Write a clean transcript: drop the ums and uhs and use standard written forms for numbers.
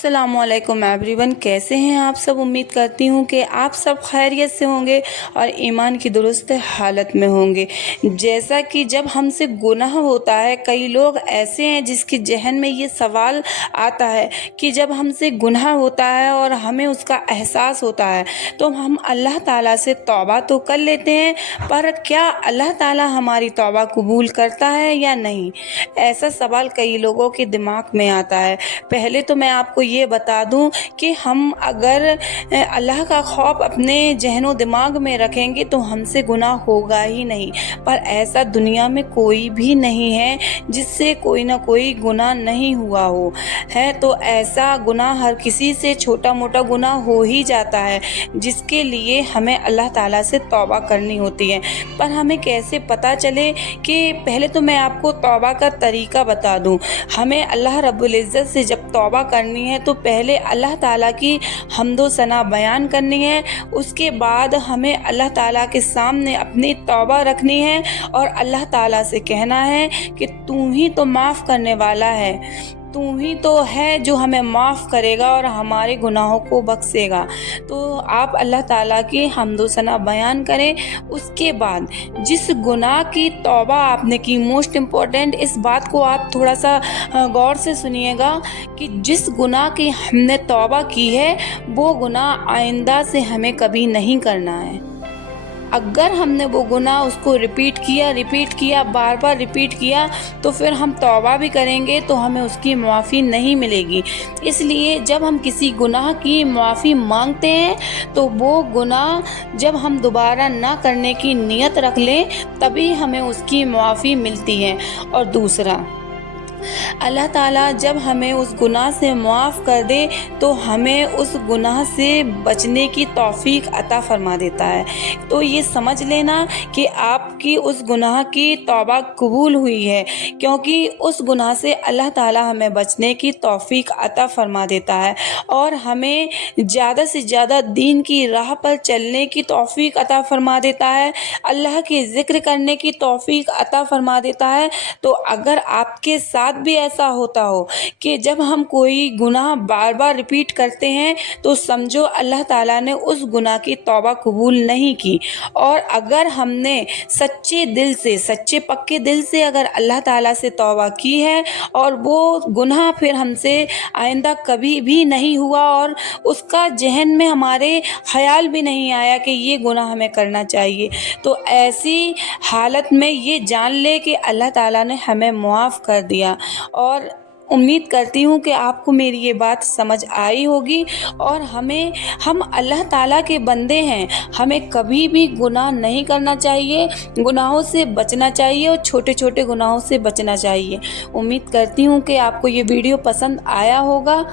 अस्सलामुअलैकुम एवरीवन, कैसे हैं आप सब। उम्मीद करती हूँ कि आप सब खैरियत से होंगे और ईमान की दुरुस्त हालत में होंगे। जैसा कि जब हमसे गुनाह होता है, कई लोग ऐसे हैं जिसके जहन में ये सवाल आता है कि जब हमसे गुनाह होता है और हमें उसका एहसास होता है तो हम अल्लाह ताला से तौबा तो कर लेते हैं, पर क्या अल्लाह ताला हमारी तौबा कबूल करता है या नहीं। ऐसा सवाल कई लोगों के दिमाग में आता है। पहले तो मैं आपको ये बता दूं कि हम अगर अल्लाह का खौफ अपने जहनो दिमाग में रखेंगे तो हमसे गुनाह होगा ही नहीं। पर ऐसा दुनिया में कोई भी नहीं है जिससे कोई ना कोई गुनाह नहीं हुआ हो है। तो ऐसा गुनाह हर किसी से छोटा मोटा गुनाह हो ही जाता है, जिसके लिए हमें अल्लाह ताला से तौबा करनी होती है। पर हमें कैसे पता चले कि पहले तो मैं आपको तौबा का तरीका बता दूं। हमें अल्लाह रब्बुल इज़्ज़त से जब तौबा करनी है तो पहले अल्लाह ताला की हम्दो सना बयान करनी है। उसके बाद हमें अल्लाह ताला के सामने अपनी तौबा रखनी है और अल्लाह ताला से कहना है कि तू ही तो माफ़ करने वाला है, तू ही तो है जो हमें माफ़ करेगा और हमारे गुनाहों को बख्शेगा। तो आप अल्लाह ताला की हम्दो सना बयान करें। उसके बाद जिस गुनाह की तौबा आपने की, मोस्ट इम्पॉर्टेंट इस बात को आप थोड़ा सा गौर से सुनिएगा कि जिस गुनाह की हमने तौबा की है वो गुनाह आइंदा से हमें कभी नहीं करना है। अगर हमने वो गुनाह उसको रिपीट किया, बार बार रिपीट किया, तो फिर हम तौबा भी करेंगे तो हमें उसकी मुआफ़ी नहीं मिलेगी। इसलिए जब हम किसी गुनाह की मुआफ़ी मांगते हैं तो वो गुनाह जब हम दोबारा ना करने की नीयत रख लें तभी हमें उसकी मुआफ़ी मिलती है। और दूसरा, अल्लाह ताला जब हमें उस गुनाह से मुआफ़ कर दे तो हमें उस गुनाह से बचने की तौफ़ीक अता फ़रमा देता है। तो ये समझ लेना कि आपकी उस गुनाह की तौबा कबूल हुई है, क्योंकि उस गुनाह से अल्लाह ताला हमें बचने की तौफ़ीक अता फ़रमा देता है और हमें ज़्यादा से ज़्यादा दीन की राह पर चलने की तौफ़ीक अता फ़रमा देता है, अल्लाह के ज़िक्र करने की तौफ़ीक अता फ़रमा देता है। तो अगर आपके साथ भी ऐसा होता हो कि जब हम कोई गुनाह बार बार रिपीट करते हैं तो समझो अल्लाह ताला ने उस गुनाह की तौबा कबूल नहीं की। और अगर हमने सच्चे पक्के दिल से अगर अल्लाह ताला से तौबा की है और वो गुनाह फिर हमसे आइंदा कभी भी नहीं हुआ और उसका जहन में हमारे ख्याल भी नहीं आया कि ये गुनाह हमें करना चाहिए, तो ऐसी हालत में ये जान ले कि अल्लाह ताला ने हमें मुआफ़ कर दिया। और उम्मीद करती हूँ कि आपको मेरी ये बात समझ आई होगी। और हम अल्लाह ताला के बंदे हैं, हमें कभी भी गुनाह नहीं करना चाहिए, गुनाहों से बचना चाहिए और छोटे छोटे गुनाहों से बचना चाहिए। उम्मीद करती हूँ कि आपको ये वीडियो पसंद आया होगा।